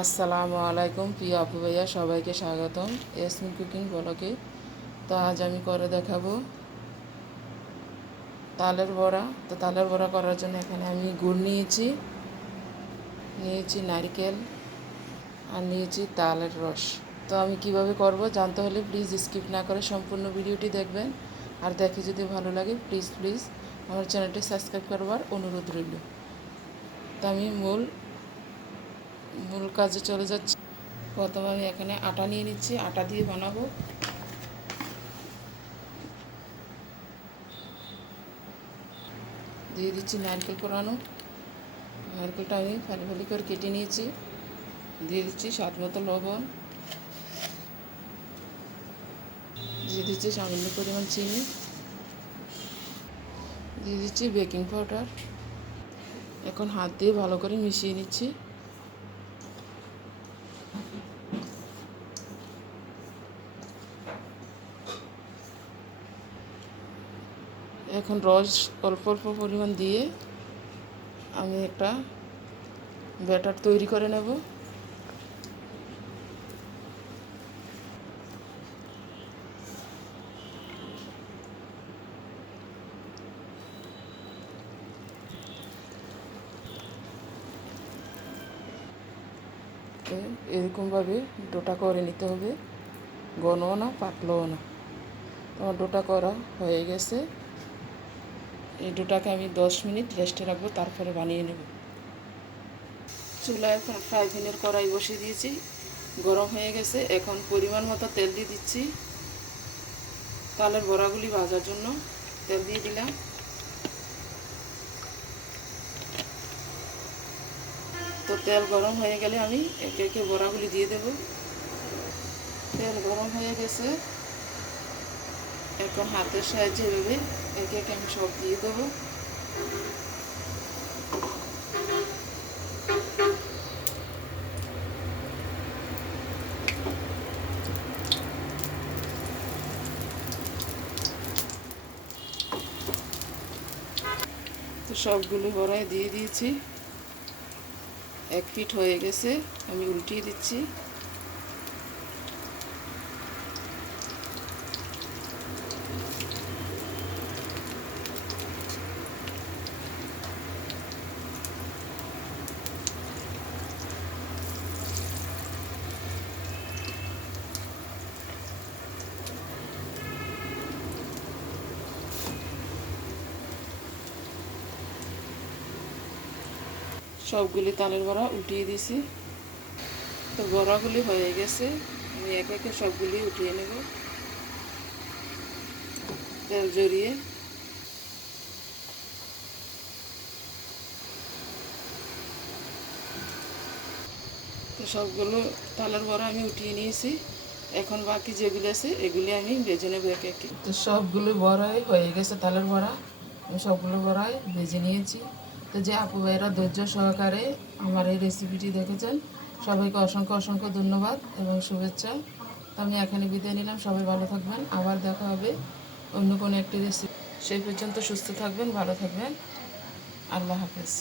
আসসালামু আলাইকুম প্রিয় আপু ভাইয়া, সবাইকে স্বাগতম ইয়াসমিন কুকিং ব্লগে। তো আজ আমি করে দেখাবো তালের বড়া। তো তালের বড়া করার জন্য এখানে আমি গুড় নিয়েছি নারকেল, আর নিয়েছি তালের রস। তো আমি কিভাবে করব জানতে হলে প্লিজ স্কিপ না করে সম্পূর্ণ ভিডিওটি দেখবেন। আর দেখে যদি ভালো লাগে প্লিজ আমার চ্যানেলটি সাবস্ক্রাইব করবার অনুরোধ রইল। তো আমি মূল কাজে চলে যাচ্ছি। প্রথমে আমি এখানে আটা নিয়ে নিচ্ছি, আটা দিয়ে বানাবো। দিয়ে দিচ্ছি নারকেল কোরানো, নারকেলটা আমি ফালি ফালি করে কেটে নিয়েছি। দিয়ে দিচ্ছি স্বাদ মতো লবণ, দিয়ে দিচ্ছি সামান্য পরিমাণ চিনি, দিয়ে দিচ্ছি বেকিং পাউডার। এখন হাত দিয়ে ভালো করে মিশিয়ে নিচ্ছি। এখন রস অল্প অল্প পরিমাণ দিয়ে আমি একটা ব্যাটার তৈরি করে নেব। এরকমভাবে ডোটা করে নিতে হবে, ঘনও না পাতলাও না। আমার ডোটা করা হয়ে গেছে। এই ডোটাকে আমি 10 মিনিট রেস্টে রাখবো, তারপরে বানিয়ে নেব। চুলায় ফ্রাই প্যানের কড়াই বসিয়ে দিয়েছি, গরম হয়ে গেছে। এখন পরিমাণ মতো তেল দিয়ে দিচ্ছি। তালের বড়াগুলি ভাজার জন্য তেল দিয়ে দিলাম। তো তেল গরম হয়ে গেলে আমি একে একে বড়াগুলি দিয়ে দেব। তেল গরম হয়ে গেছে, এখন হাতের সাহায্যে এভাবে একে একে আমি সব দিয়ে দেবো। তো সবগুলো বড়াই দিয়ে দিয়েছি। এক পিঠ হয়ে গেছে, আমি উল্টিয়ে দিচ্ছি। সবগুলি তালের বড়া উঠিয়ে দিয়েছি। তো বড়াগুলি হয়ে গেছে, আমি একে একে সবগুলি উঠিয়ে নেব তেল জড়িয়ে। তো সবগুলো তালের বড়া আমি উঠিয়ে নিয়েছি। এখন বাকি যেগুলি আছে এগুলি আমি ভেজে নেব একে একে। তো সবগুলো বড়াই হয়ে গেছে তালের বড়া, আমি সবগুলো বড়াই ভেজে নিয়েছি। তো যে আপু ভাইরা ধৈর্য সহকারে আমার এই রেসিপিটি দেখেছেন, সবাইকে অসংখ্য ধন্যবাদ এবং শুভেচ্ছা। তো আমি এখানে বিদায় নিলাম। সবাই ভালো থাকবেন, আবার দেখা হবে অন্য কোনো একটি রেসিপি। সেই পর্যন্ত সুস্থ থাকবেন, ভালো থাকবেন। আল্লাহ হাফেজ।